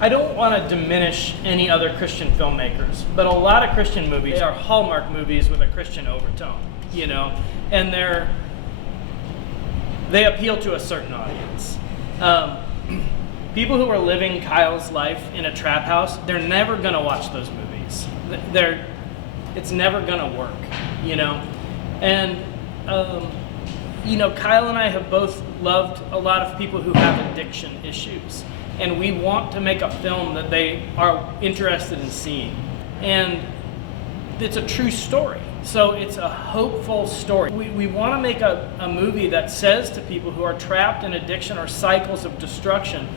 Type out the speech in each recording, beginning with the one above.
I don't want to diminish any other Christian filmmakers, but a lot of Christian movies are Hallmark movies with a Christian overtone, you know, and they appeal to a certain audience. People who are living Kyle's life in a trap house, they're never going to watch those movies. It's never going to work, you know. And, you know, Kyle and I have both loved a lot of people who have addiction issues. And we want to make a film that they are interested in seeing. And it's a true story. So it's a hopeful story. We want to make a movie that says to people who are trapped in addiction or cycles of destruction,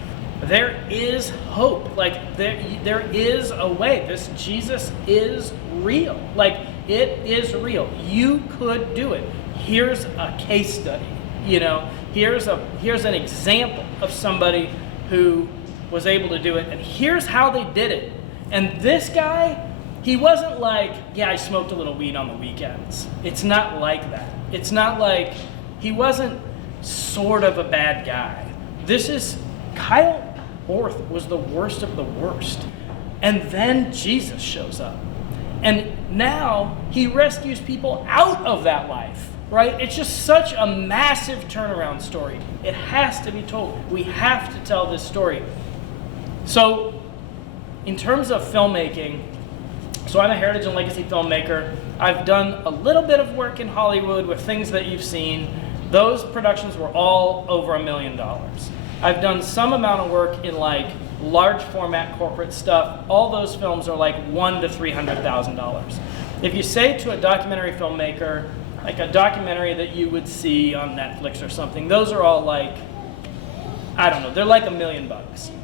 there is hope. Like, there is a way. This Jesus is real. Like, it is real. You could do it. Here's a case study. You know, here's an example of somebody who was able to do it, and here's how they did it. And this guy, he wasn't like, yeah, I smoked a little weed on the weekends. It's not like that. It's not like, he wasn't sort of a bad guy. This is, Kyle Orth was the worst of the worst. And then Jesus shows up. And now he rescues people out of that life. Right? It's just such a massive turnaround story. It has to be told. We have to tell this story. So, in terms of filmmaking, so I'm a heritage and legacy filmmaker. I've done a little bit of work in Hollywood with things that you've seen. Those productions were all over $1 million. I've done some amount of work in like large format corporate stuff. All those films are like $100,000 to $300,000. If you say to a documentary filmmaker, like a documentary that you would see on Netflix or something, those are all like, I don't know, they're like $1 million.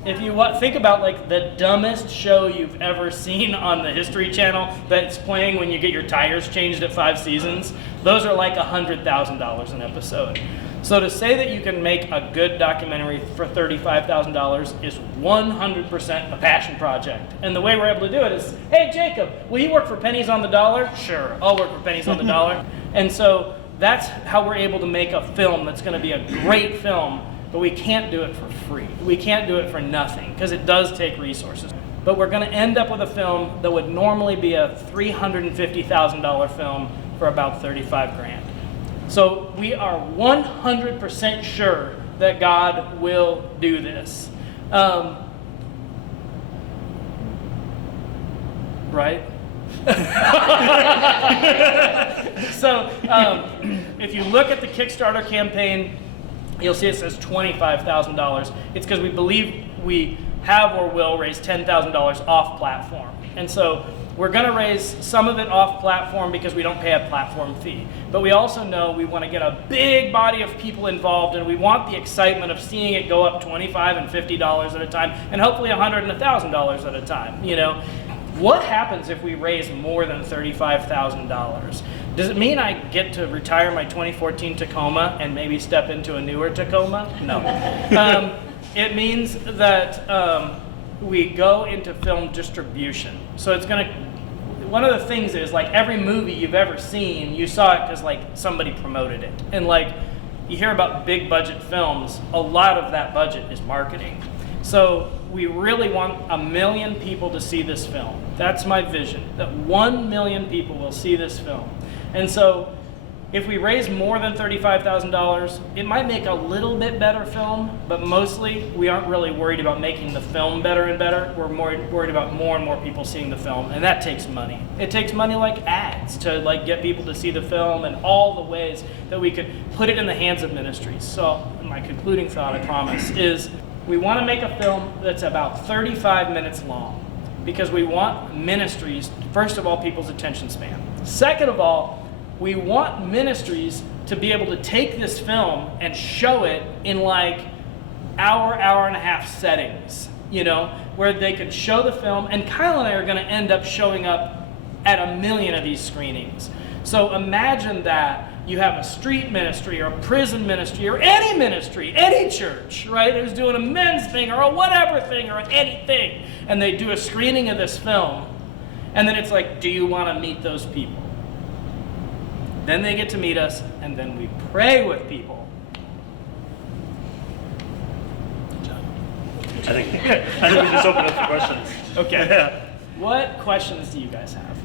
If you think about like the dumbest show you've ever seen on the History Channel that's playing when you get your tires changed at 5 seasons, those are like $100,000 an episode. So to say that you can make a good documentary for $35,000 is 100% a passion project. And the way we're able to do it is, hey Jacob, will you work for pennies on the dollar? Sure, I'll work for pennies on the dollar. And so that's how we're able to make a film that's going to be a great film, but we can't do it for free. We can't do it for nothing, because it does take resources. But we're going to end up with a film that would normally be a $350,000 film for about $35,000. So we are 100% sure that God will do this. Right? So if you look at the Kickstarter campaign, you'll see it says $25,000. It's because we believe we have or will raise $10,000 off platform. And so we're going to raise some of it off platform because we don't pay a platform fee. But we also know we want to get a big body of people involved, and we want the excitement of seeing it go up $25 and $50 at a time, and hopefully $100 and $1,000 at a time. You know, what happens if we raise more than $35,000? Does it mean I get to retire my 2014 Tacoma and maybe step into a newer Tacoma? No. It means that we go into film distribution. So it's going to, one of the things is, like, every movie you've ever seen, you saw it because like somebody promoted it. And like, you hear about big budget films, a lot of that budget is marketing. So we really want 1 million people to see this film. That's my vision, that 1 million people will see this film. And so if we raise more than $35,000, it might make a little bit better film, but mostly we aren't really worried about making the film better and better. We're more worried about more and more people seeing the film, and that takes money. It takes money like ads to like get people to see the film, and all the ways that we could put it in the hands of ministries. So my concluding thought, I promise, is we want to make a film that's about 35 minutes long, because we want ministries, first of all, people's attention span. Second of all, we want ministries to be able to take this film and show it in like hour and a half settings, you know, where they could show the film. And Kyle and I are going to end up showing up at 1 million of these screenings. So imagine that you have a street ministry or a prison ministry or any ministry, any church, right, who's doing a men's thing or a whatever thing or anything, and they do a screening of this film, and then it's like, do you want to meet those people? Then they get to meet us, and then we pray with people. Good job. I think we just open up for questions. Okay. Yeah. What questions do you guys have?